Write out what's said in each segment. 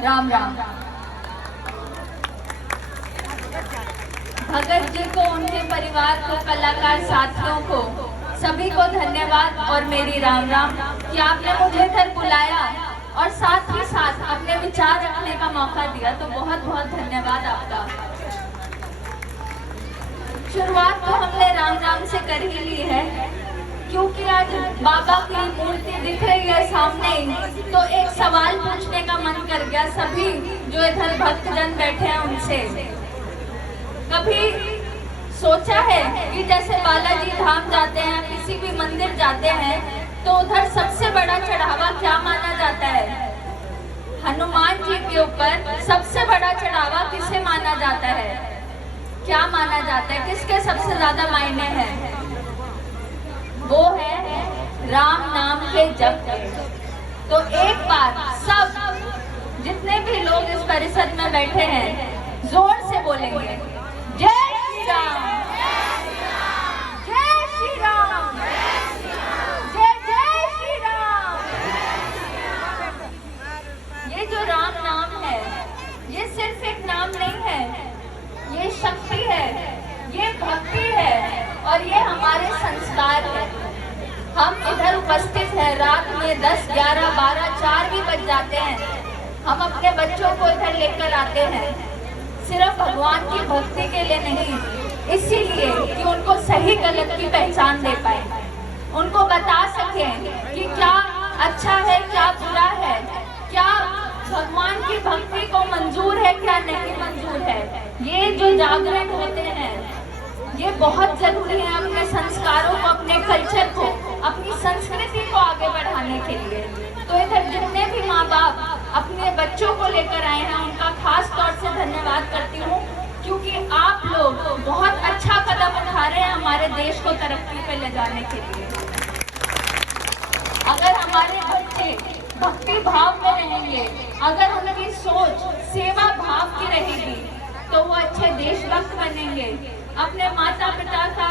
राम राम। भगत जी को, उनके परिवार को, कलाकार साथियों को, सभी को धन्यवाद और मेरी राम राम कि आपने मुझे इधर बुलाया और साथ ही साथ अपने विचार रखने का मौका दिया, तो बहुत बहुत धन्यवाद आपका। शुरुआत तो हमने राम राम से कर ही ली है, क्योंकि आज बाबा की मूर्ति दिख रही है सामने, तो एक सवाल पूछने का मन कर गया सभी जो इधर भक्तजन बैठे हैं उनसे। कभी सोचा है कि जैसे बालाजी धाम जाते हैं, किसी भी मंदिर जाते हैं, तो उधर सबसे बड़ा चढ़ावा क्या माना जाता है? हनुमान जी के ऊपर सबसे बड़ा चढ़ावा किसे माना जाता है? क्या माना जाता है? किसके सबसे ज्यादा मायने हैं? वो है राम नाम के जप के। तो एक बार सब जितने भी लोग इस परिसर में बैठे हैं जोर से बोलेंगे, जय श्री राम, जय श्री राम, जय जय श्री राम। ये जो राम नाम है, ये सिर्फ एक नाम नहीं है, ये शक्ति है, ये भक्ति है और ये हमारे संस्कार है। हम इधर उपस्थित हैं, रात में 10, 11, 12, 4 भी बज जाते हैं, हम अपने बच्चों को इधर लेकर आते हैं, सिर्फ भगवान की भक्ति के लिए नहीं, इसीलिए कि उनको सही गलत की पहचान दे पाए, उनको बता सकें कि क्या अच्छा है, क्या बुरा है, क्या भगवान की भक्ति को मंजूर है, क्या नहीं मंजूर है। ये जो जागरण होते हैं ये बहुत जरूरी है अपने संस्कारों को, अपने कल्चर को, अपनी संस्कृति को आगे बढ़ाने के लिए। तो इधर जितने भी माँ बाप अपने बच्चों को लेकर आए हैं उनका खास तौर से धन्यवाद करती हूँ, क्योंकि आप लोग बहुत अच्छा कदम उठा रहे हैं हमारे देश को तरक्की पे ले जाने के लिए। अगर हमारे बच्चे भक्ति भाव में रहेंगे, अगर उनकी सोच सेवा भाव की रहेगी, तो वो अच्छे देशभक्त बनेंगे, अपने माता पिता का,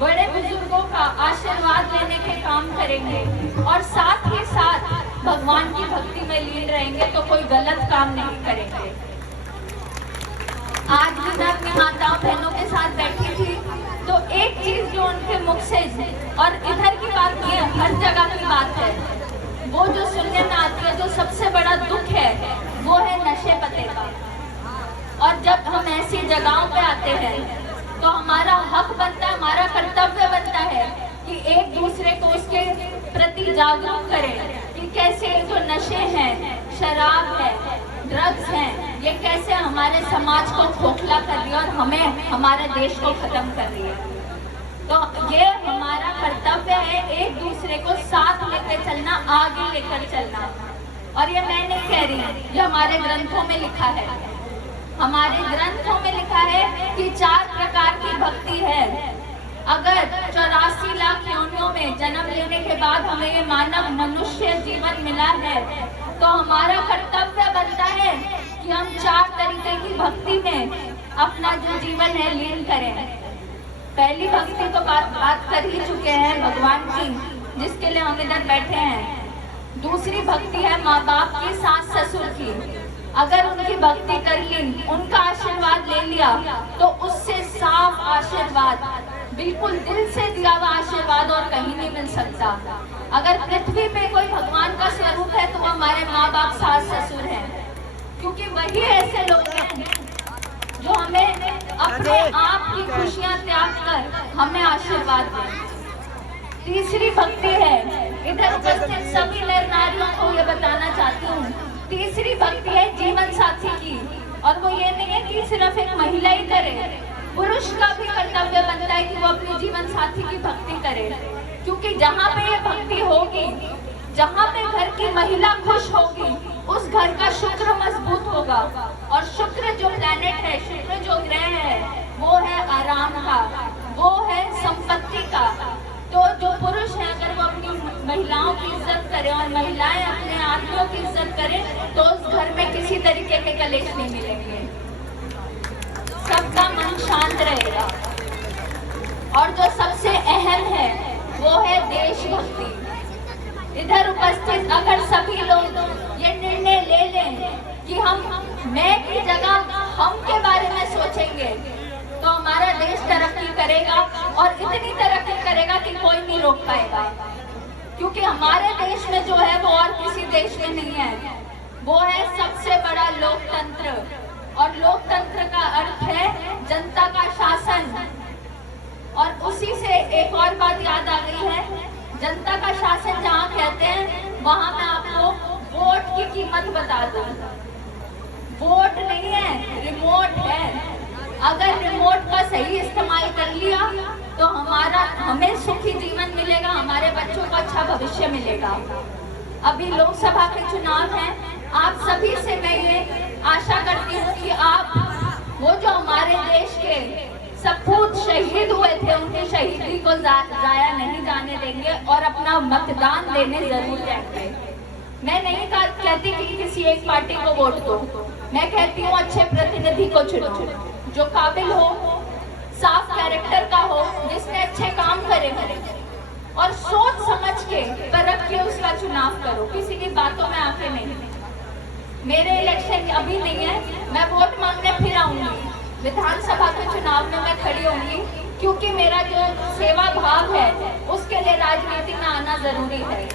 बड़े बुजुर्गों का आशीर्वाद लेने के काम करेंगे और साथ ही साथ भगवान की भक्ति में लीन रहेंगे, तो कोई गलत काम नहीं करेंगे। आज भी मैं अपनी माताओं बहनों के साथ बैठी थी, तो एक चीज जो उनके मुख से, और इधर की बात नहीं है, हर जगह की बात है, वो जो सुनने में आती है, जो सबसे बड़ा दुख है वो है नशे पते का। और जब हम ऐसी जगहों पे आते हैं तो हमारा हक बनता है, हमारा कर्तव्य बनता है कि एक दूसरे को उसके प्रति जागरूक करें कि कैसे जो नशे हैं, शराब है, ड्रग्स हैं, ये कैसे हमारे समाज को खोखला कर रही है और हमें, हमारे देश को खत्म कर रही है। तो ये हमारा कर्तव्य है, एक दूसरे को साथ लेकर चलना, आगे लेकर चलना। और ये मैं नहीं कह रही, ये हमारे ग्रंथों में लिखा है, हमारे ग्रंथों में लिखा है कि 4 प्रकार की भक्ति है। अगर 84 लाख योनियों में जन्म लेने के बाद हमें ये मानव मनुष्य जीवन मिला है, तो हमारा कर्तव्य बनता है कि हम 4 तरीके की भक्ति में अपना जो जीवन है लीन करें। पहली भक्ति तो बात कर ही चुके हैं भगवान की, जिसके लिए हम इधर बैठे हैं। दूसरी भक्ति है माँ बाप की, सास ससुर की। अगर उनकी भक्ति कर ली, उनका आशीर्वाद ले लिया, तो उससे साफ आशीर्वाद, बिल्कुल दिल से दिया हुआ आशीर्वाद और कहीं नहीं मिल सकता। अगर पृथ्वी पे कोई भगवान का स्वरूप है तो वो हमारे माँ बाप, सास ससुर हैं, क्योंकि वही ऐसे लोग हैं जो हमें अपने आप की खुशियाँ त्याग कर हमें आशीर्वाद दें। तीसरी भक्ति है, इधर उपस्थित सभी नर नारियों को ये बताना चाहती हूँ, तीसरी भक्ति है जीवन साथी की। और वो ये नहीं है कि सिर्फ एक महिला ही करे, पुरुष का भी कर्तव्य बनता है कि वो अपने जीवन साथी की भक्ति करे, क्योंकि जहाँ पे ये भक्ति होगी, जहाँ पे घर की महिला खुश होगी, उस घर का शुक्र मजबूत होगा। और शुक्र जो प्लैनेट है, शुक्र जो ग्रह है, वो है आराम का, वो है संपत्ति का। तो जो पुरुष है अगर वो अपनी महिलाओं की इज्जत करे और महिलाएं अपने आदमियों की इज्जत करें, तो उस घर में किसी तरीके के कलेश नहीं मिलेंगे, सबका मन शांत रहेगा। और जो सबसे अहम है वो है देशभक्ति। इधर उपस्थित अगर सभी लोग ये निर्णय ले लें करेंगे तो हमारा देश तरक्की करेगा, और इतनी तरक्की करेगा कि कोई नहीं रोक पाएगा। क्योंकि हमारे देश में जो है वो और किसी देश में नहीं है, वो है सबसे बड़ा लोकतंत्र। और लोकतंत्र का अर्थ है जनता का शासन। और उसी से एक और बात याद आ गई है, जनता का शासन जहाँ कहते हैं वहां मैं आपको वोट की कीमत बता दूं। वोट नहीं है, रिमोट है। अगर रिमोट का सही इस्तेमाल कर लिया तो हमें सुखी जीवन मिलेगा, हमारे बच्चों को अच्छा भविष्य मिलेगा। अभी लोकसभा के चुनाव हैं, आप सभी से मैं ये आशा करती हूँ कि आप वो जो हमारे देश के सपूत शहीद हुए थे उनकी शहीदी को जाया नहीं जाने देंगे और अपना मतदान देने जरूर जाएंगे। मैं नहीं कहती कि किसी एक पार्टी को वोट दो, मैं कहती हूँ अच्छे प्रतिनिधि को चुनो जो काबिल हो, साफ कैरेक्टर का हो, जिसने अच्छे काम करे और सोच समझ के परख के उसका चुनाव करो, किसी की बातों में आके नहीं। मेरे इलेक्शन अभी नहीं है, मैं वोट मांगने फिर आऊंगी, विधानसभा के चुनाव में मैं खड़ी होंगी, क्योंकि मेरा जो सेवा भाव है उसके लिए राजनीति में आना जरूरी है।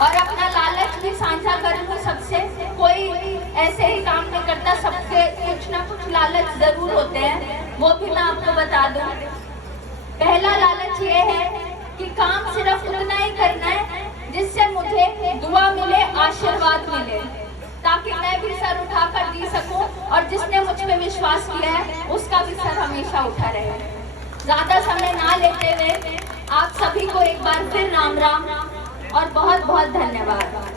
और अपना लालच भी साझा करूंगी सबसे, कोई ऐसे ही काम नहीं करता, सबके कुछ ना कुछ लालच जरूर होते हैं, वो भी मैं आपको बता दूं। पहला लालच ये है कि काम सिर्फ उतना ही करना है जिससे मुझे दुआ मिले, आशीर्वाद मिले, ताकि मैं भी सर उठाकर जी सकूं और जिसने मुझ पे विश्वास किया है उसका भी सर हमेशा उठा रहे। ज्यादा समय ना लेते हुए आप सभी को एक बार फिर राम राम और बहुत बहुत धन्यवाद।